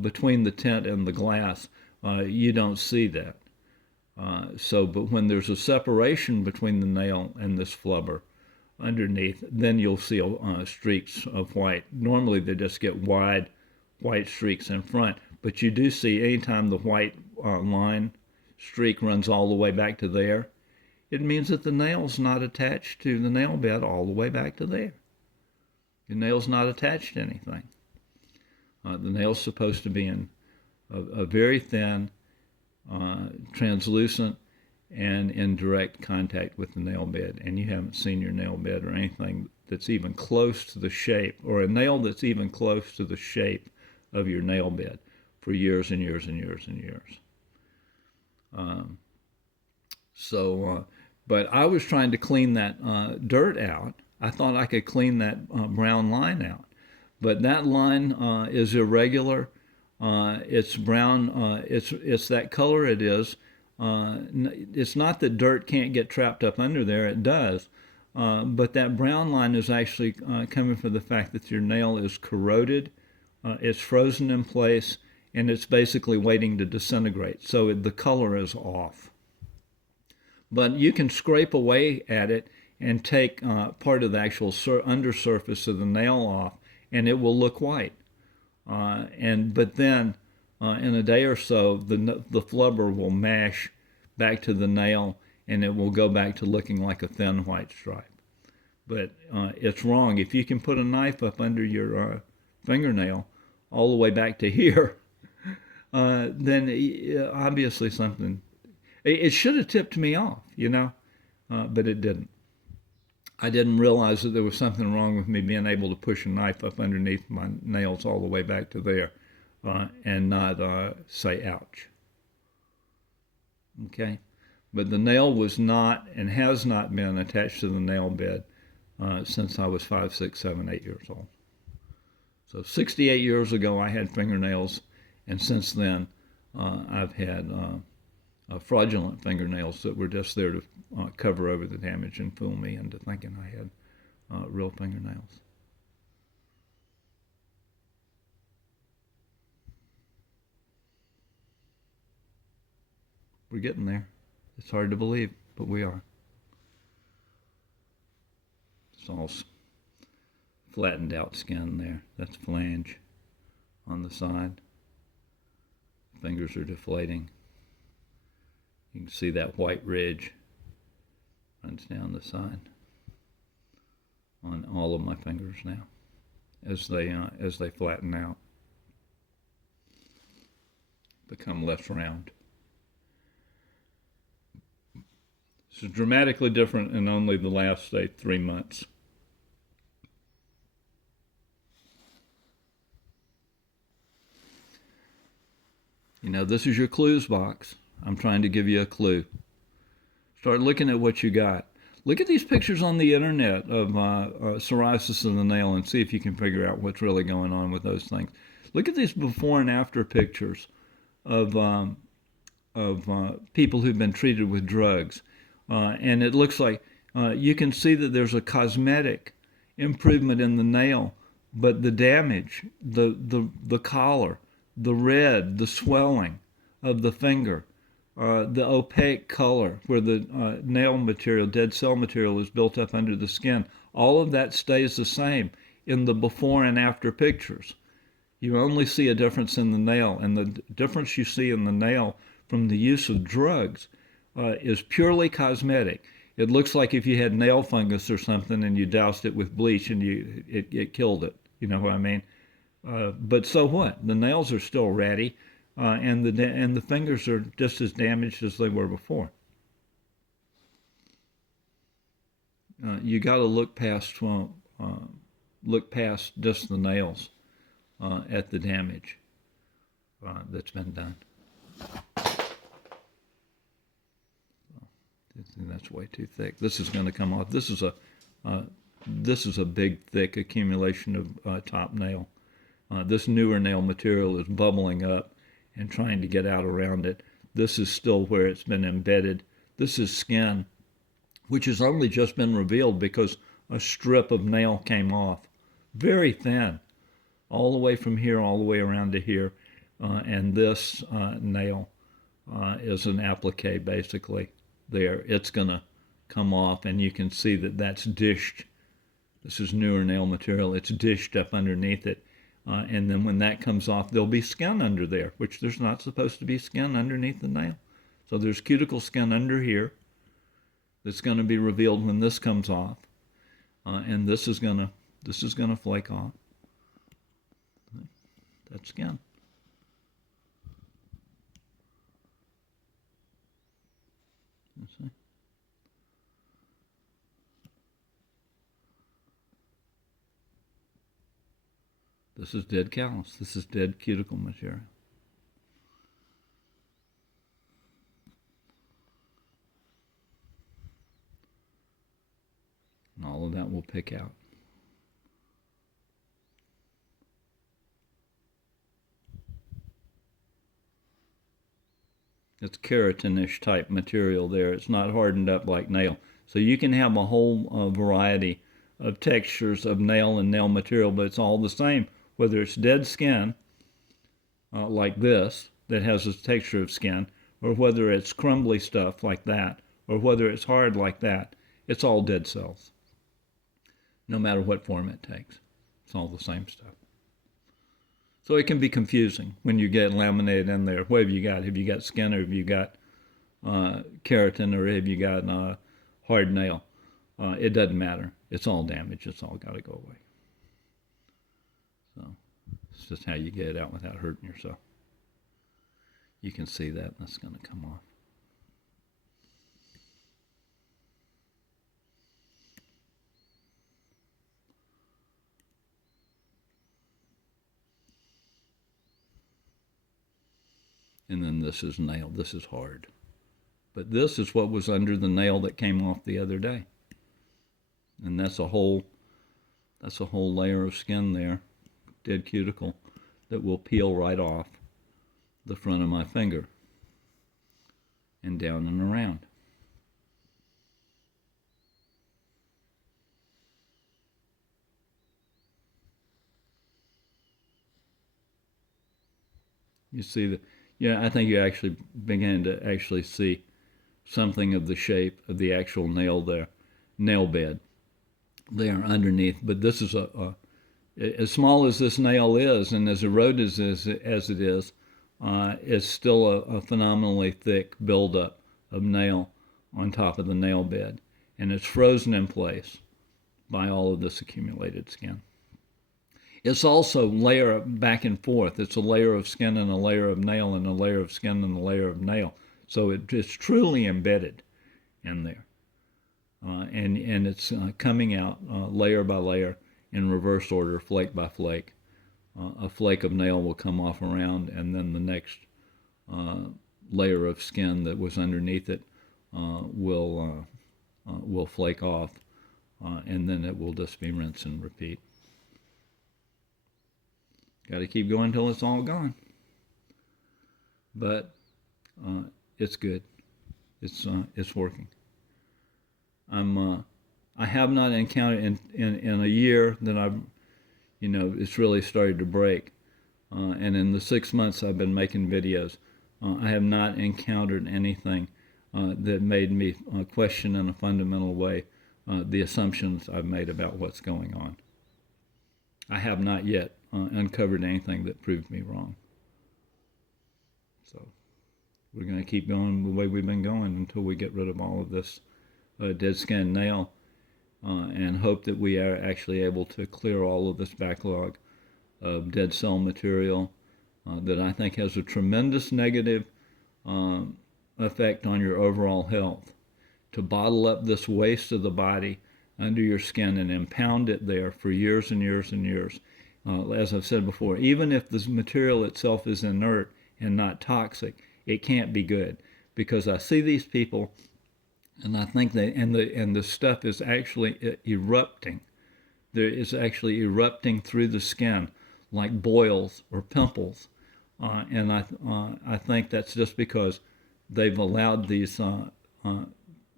between the tint and the glass, you don't see that. But when there's a separation between the nail and this flubber underneath, then you'll see streaks of white. Normally they just get wide white streaks in front, but you do see anytime the white line streak runs all the way back to there, it means that the nail's not attached to the nail bed all the way back to there. Your nail's not attached to anything. The nail's supposed to be in a very thin, translucent, and in direct contact with the nail bed. And you haven't seen your nail bed or anything that's even close to the shape, or a nail that's even close to the shape of your nail bed for years and years and years and years. But I was trying to clean that dirt out. I thought I could clean that brown line out. But that line is irregular. It's brown. It's that color it is. It's not that dirt can't get trapped up under there. It does. But that brown line is actually coming from the fact that your nail is corroded. It's frozen in place, and it's basically waiting to disintegrate. So the color is off. But you can scrape away at it and take part of the actual undersurface of the nail off, and it will look white. But then in a day or so, the flubber will mash back to the nail, and it will go back to looking like a thin white stripe. But it's wrong. If you can put a knife up under your fingernail all the way back to here, then obviously something. It should have tipped me off, but it didn't. I didn't realize that there was something wrong with me being able to push a knife up underneath my nails all the way back to there and not say, ouch. Okay? But the nail was not and has not been attached to the nail bed since I was 5, 6, 7, 8 years old. So 68 years ago, I had fingernails, and since then, I've had fraudulent fingernails that were just there to cover over the damage and fool me into thinking I had real fingernails. We're getting there. It's hard to believe, but we are. It's all flattened out skin there. That's flange on the side. Fingers are deflating. You can see that white ridge runs down the side on all of my fingers now as they flatten out. become less round. This is dramatically different in only the last, say, 3 months. You know, this is your clues box. I'm trying to give you a clue. Start looking at what you got. Look at these pictures on the internet of psoriasis of the nail and see if you can figure out what's really going on with those things. Look at these before and after pictures of people who've been treated with drugs. And it looks like you can see that there's a cosmetic improvement in the nail, but the damage, the collar, the red, the swelling of the finger, the opaque color where the nail material, dead cell material, is built up under the skin, all of that stays the same in the before and after pictures. You only see a difference in the nail, and the difference you see in the nail from the use of drugs is purely cosmetic. It looks like if you had nail fungus or something and you doused it with bleach and it killed it. You know what I mean? But so what? The nails are still ratty, and the fingers are just as damaged as they were before. You got to look past just the nails at the damage that's been done. That's way too thick. This is going to come off. This is a big, thick accumulation of top nail. This newer nail material is bubbling up and trying to get out around it. This is still where it's been embedded. This is skin, which has only just been revealed because a strip of nail came off. Very thin, all the way from here, all the way around to here. And this nail is an applique, basically. There, it's going to come off, and you can see that that's dished. This is newer nail material. It's dished up underneath it. And then when that comes off, there'll be skin under there, which there's not supposed to be skin underneath the nail. So there's cuticle skin under here that's going to be revealed when this comes off. And this is going to flake off. That's skin. Let's see. This is dead callus. This is dead cuticle material. And all of that will pick out. It's keratinish type material there. It's not hardened up like nail. So you can have a whole variety of textures of nail and nail material, but it's all the same. Whether it's dead skin, like this, that has a texture of skin, or whether it's crumbly stuff like that, or whether it's hard like that, it's all dead cells. No matter what form it takes. It's all the same stuff. So it can be confusing when you get laminated in there. What have you got? Have you got skin, or have you got keratin, or have you got hard nail? It doesn't matter. It's all damage. It's all got to go away. So it's just how you get it out without hurting yourself. You can see that, and that's going to come off. And then this is nail. This is hard. But this is what was under the nail that came off the other day. And that's a whole layer of skin there, dead cuticle, that will peel right off the front of my finger and down and around. You see the, yeah, I think you actually begin to actually see something of the shape of the actual nail there, nail bed there underneath. But this is as small as this nail is, and as eroded as it is, it's still a phenomenally thick buildup of nail on top of the nail bed. And it's frozen in place by all of this accumulated skin. It's also layer back and forth. It's a layer of skin and a layer of nail and a layer of skin and a layer of nail. So it's truly embedded in there. And it's coming out layer by layer in reverse order, flake by flake. A flake of nail will come off around, and then the next layer of skin that was underneath it will flake off, and then it will just be rinse and repeat. Got to keep going until it's all gone. But it's good. It's working. I have not encountered in a year that I've, it's really started to break. And in the 6 months I've been making videos, I have not encountered anything that made me question in a fundamental way the assumptions I've made about what's going on. I have not yet uncovered anything that proved me wrong. So we're going to keep going the way we've been going until we get rid of all of this dead skin nail, and hope that we are actually able to clear all of this backlog of dead cell material that I think has a tremendous negative effect on your overall health. To bottle up this waste of the body under your skin and impound it there for years and years and years. As I've said before, even if this material itself is inert and not toxic, it can't be good, because I see these people and I think the stuff is actually erupting. There is actually erupting through the skin like boils or pimples, and I think that's just because they've allowed these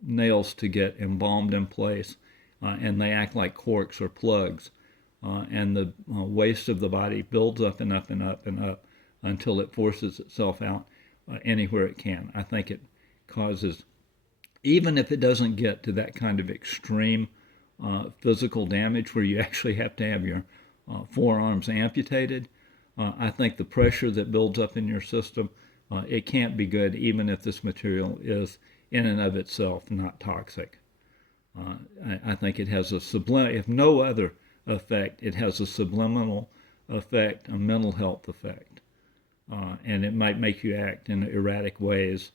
nails to get embalmed in place, and they act like corks or plugs, and the waste of the body builds up and up and up and up until it forces itself out anywhere it can. I think it causes, even if it doesn't get to that kind of extreme physical damage where you actually have to have your forearms amputated, I think the pressure that builds up in your system, it can't be good, even if this material is in and of itself not toxic. I think it has a if no other effect, it has a subliminal effect, a mental health effect. And it might make you act in erratic ways,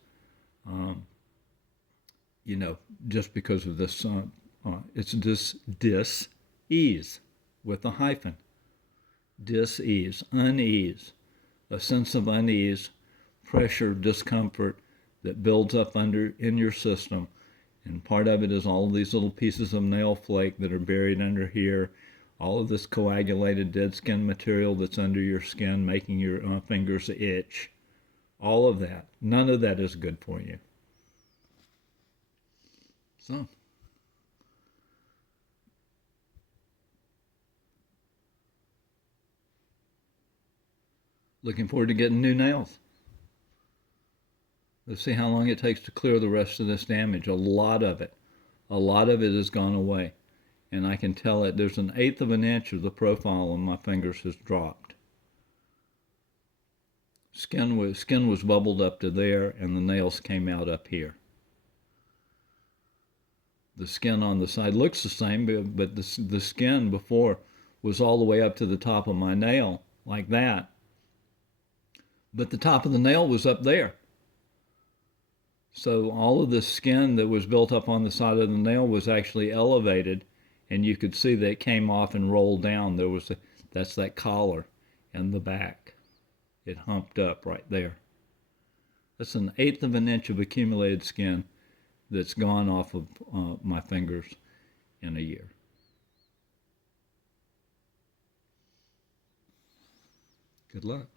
just because of this. It's dis-ease with a hyphen. Dis-ease, unease, a sense of unease, pressure, discomfort that builds up in your system. And part of it is all of these little pieces of nail flake that are buried under here, all of this coagulated dead skin material that's under your skin making your fingers itch, all of that. None of that is good for you. So, looking forward to getting new nails. Let's see how long it takes to clear the rest of this damage. A lot of it has gone away. And I can tell it there's 1/8 of an inch of the profile on my fingers has dropped. Skin was bubbled up to there, and the nails came out up here. The skin on the side looks the same, but the skin before was all the way up to the top of my nail, like that. But the top of the nail was up there. So all of the skin that was built up on the side of the nail was actually elevated, and you could see that it came off and rolled down. That's that collar and the back. It humped up right there. That's 1/8 of an inch of accumulated skin that's gone off of my fingers in a year. Good luck.